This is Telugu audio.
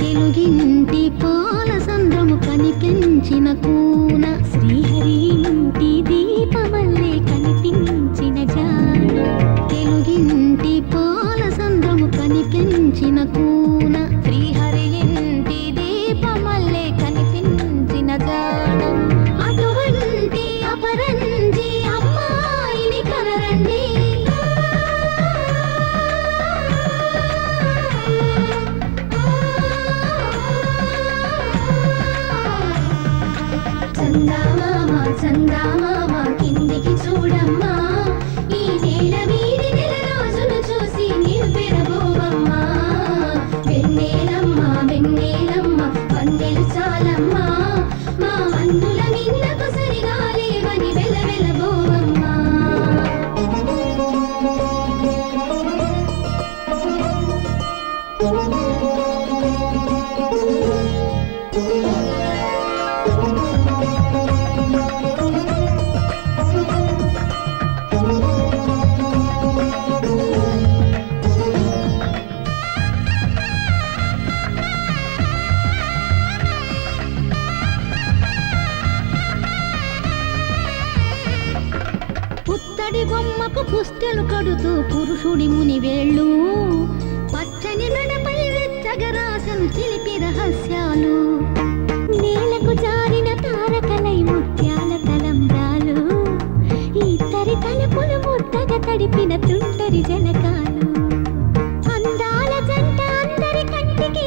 తెలుగింటి పాల సంద్రము కనిపించిన కూన శ్రీహరి ఇంటి దీపమల్లే కనిపించిన జాన తెలుగింటి పాల సంద్రము కనిపించిన కూన శ్రీహరి ఇంటి దీపమల్లే కనిపించిన జాన అటువంటి అపరంజి అమ్మాయిని కనరండి చందామామ కిందికి చూడమ్మా ఈ నేల వీడి నెల రోజులు చూసి నీవు పెరబోవమ్మా వెన్నెలమ్మ వెన్నెలమ్మ వందెలు చాలమ్మా మా అందుల నిన్నకు సరిగా లేవని వెలవెలబోవమ్మా పుత్తడి బొమ్మకు పుస్తెలు కడుతూ పురుషుడి ముని వేళ్ళు పచ్చని మెడపై వెచ్చగరాసను చిలిపి రహస్యాలు నేలకు జారిన తారకలై ముత్యాల తలంబ్రాలు ఇద్దరి తలుపులు ముద్దగా తడిపిన తుంటరి జలకాలు అందాల జంట అందరి కంటికి